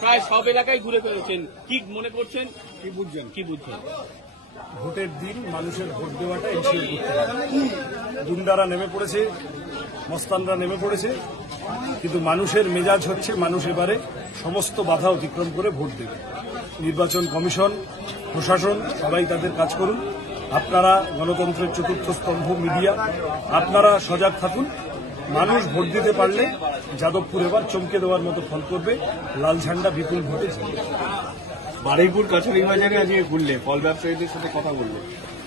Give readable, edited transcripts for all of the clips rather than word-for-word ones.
প্রায় সব এলাকায় ঘুরে ফেলেছেন, কি মনে করছেন, কি বুঝছেন? ভোটের দিন মানুষের ভোট দেওয়াটা এনশিওর করতে হবে। গুন্ডারা নেমে পড়েছে, মস্তানরা নেমে পড়েছে, কিন্তু মানুষের মেজাজ হচ্ছে মানুষ এবারে সমস্ত বাধা অতিক্রম করে ভোট দেবে। নির্বাচন কমিশন, প্রশাসন সবাই তাদের কাজ করুন। আপনারা গণতন্ত্রের চতুর্থ স্তম্ভ মিডিয়া, আপনারা সজাগ থাকুন। মানুষ ভোট দিতে পারলে যাদবপুর এবার চমকে দেওয়ার মতো ফল করবে, লাল ঝান্ডা বিপুল ভোটে জিতবে। বারুইপুর কাছারি বাজারে আজকে ঘুরলে, ফল ব্যবসায়ীদের সাথে কথা বললে,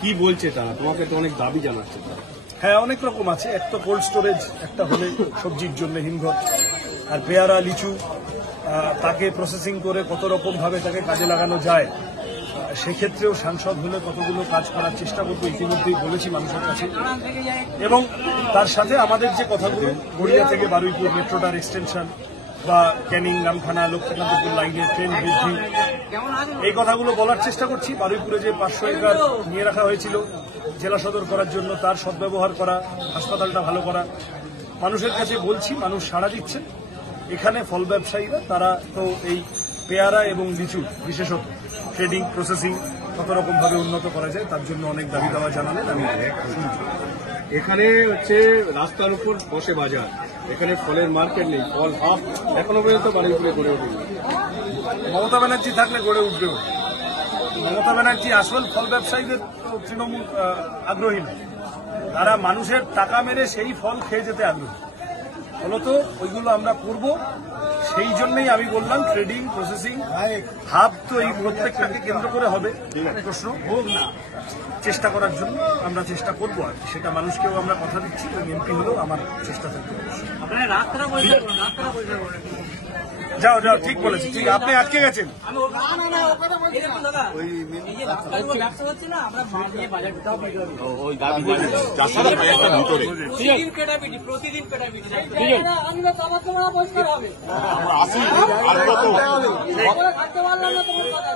কি বলছে তারা? তোমাকে তো অনেক দাবি জানাচ্ছে। হ্যাঁ, অনেক রকম আছে। এক তো কোল্ড স্টোরেজ একটা হলে সবজির জন্য হিমঘর, আর পেয়ারা লিচু তাকে প্রসেসিং করে কত রকম ভাবে তাকে কাজে লাগানো যায়, সেক্ষেত্রেও সাংসদ হলে কতগুলো কাজ করার চেষ্টা করবো, ইতিমধ্যেই বলেছি মানুষের কাছে। এবং তার সাথে আমাদের যে কথাগুলো, গড়িয়া থেকে বারুইপুর মেট্রোটার এক্সটেনশন বা ক্যানিং, নামখানা, লক্ষ্মীকান্তপুর লাইনের ট্রেন বৃদ্ধি, এই কথাগুলো বলার চেষ্টা করছি। বারুইপুরে যে 500 একর নিয়ে রাখা হয়েছিল জেলা সদর করার জন্য, তার সদ্ব্যবহার করা, হাসপাতালটা ভালো করা, মানুষের কাছে বলছি, মানুষ সাড়া দিচ্ছেন। এখানে ফল ব্যবসায়ীরা তারা তো এই পেয়ারা এবং লিচু বিশেষত ট্রেডিং, প্রসেসিং কত রকম ভাবে উন্নত করা যায় তার জন্য অনেক দাবি দাওয়া জানালেন, আমি শুনছি। এখানে হচ্ছে রাস্তার উপর বসে বাজার, এখানে ফলের মার্কেট নেই, ফল হাফ এখনো পর্যন্ত বারুইপুরে গড়ে ওঠেনি। মমতা ব্যানার্জি থাকলে গড়ে উঠবে। মমতা ব্যানার্জি আসল ফল ব্যবসায়ীদের তৃণমূল আগ্রহী নয়, তারা মানুষের টাকা মেরে সেই ফল খেয়ে যেতে আগ্রহী। ফলত ওইগুলো আমরা করব, সেই জন্যই আমি বললাম ট্রেডিং, প্রসেসিং, হাব তো এই প্রত্যেকটাকে কেন্দ্র করে হবে প্রশ্ন চেষ্টা করার জন্য আমরা চেষ্টা করবো। আর সেটা মানুষকেও আমরা কথা দিচ্ছি, এমপি হলেও আমার চেষ্টা থাকবে। যাও যাও, ঠিক বলেছি, ঠিক। আপনি আটকে গেছেন।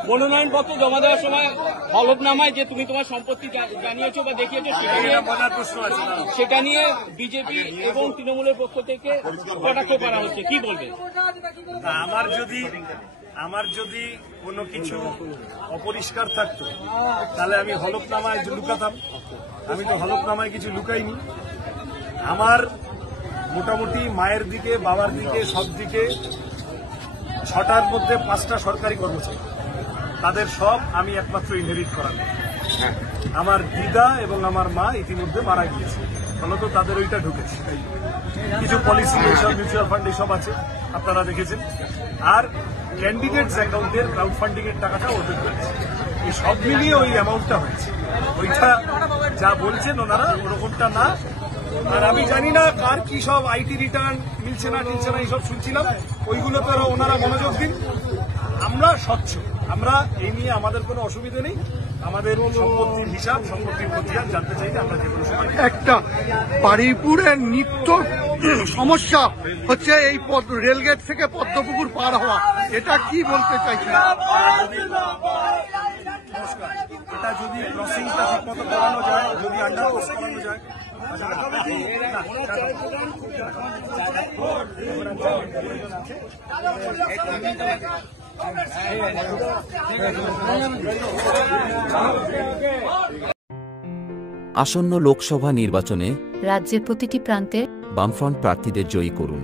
মনোনয়নপত্র জমা দেওয়ার সময় হলফনামায় যে তুমি তোমার সম্পত্তি জানিয়েছো বা দেখিয়েছো, সেটা নিয়ে বিজেপি এবং তৃণমূলের পক্ষ থেকে কটাক্ষ করা হচ্ছে, কি বলবে? আমার যদি কোনো কিছু অপরিষ্কার থাকতো তাহলে আমি হলফনামায় লুকাতাম। আমি তো হলফনামায় কিছু লুকাইনি। আমার মোটামুটি মায়ের দিকে, বাবার দিকে, সব দিকে 6টার মধ্যে 5টা সরকারি কর্মচারী, তাদের সব আমি একমাত্র ইনহেরিট করাবো। আমার দিদা এবং আমার মা ইতিমধ্যে মারা গিয়েছে, ফলত তাদের ওইটা ঢুকেছে। কিছু পলিসি, এইসব মিউচুয়াল ফান্ড এইসব আছে, আপনারা দেখেছেন। আর ক্যান্ডিডেটস অ্যাকাউন্টের ক্রাউড ফান্ডিং এর টাকাটা ওদের রয়েছে। এই সব মিলিয়ে ওই অ্যামাউন্টটা হয়েছে। ওইটা যা বলছেন ওনারা ওরকমটা না। আর আমি জানি না কার কি সব আইটি রিটার্ন মিলছে না টিলছে না, এইসব শুনছিলাম। ওইগুলো তো ওনারা মনোযোগ দিন। আমরা স্বচ্ছ, আমরা এই নিয়ে আমাদের কোনো অসুবিধা নেই। আমাদের সম্পত্তির হিসাব, সম্পত্তির খতিয়ান জানতে চাইলে আমরা যে কোনো সময়। একটা বারুইপুরের নিত্য সমস্যা হচ্ছে এই রেলগেট থেকে পদ্মপুকুর পার হওয়া, এটা কি বলতে চাইছেন? এটা যদি ক্রসিংটা ঠিক মতো করানো যায়, যদি আন্ডারপাস করানো যায়, আসন্ন লোকসভা নির্বাচনে রাজ্যের প্রতিটি প্রান্তে বামফ্রন্ট প্রার্থীদের জয়ী করুন।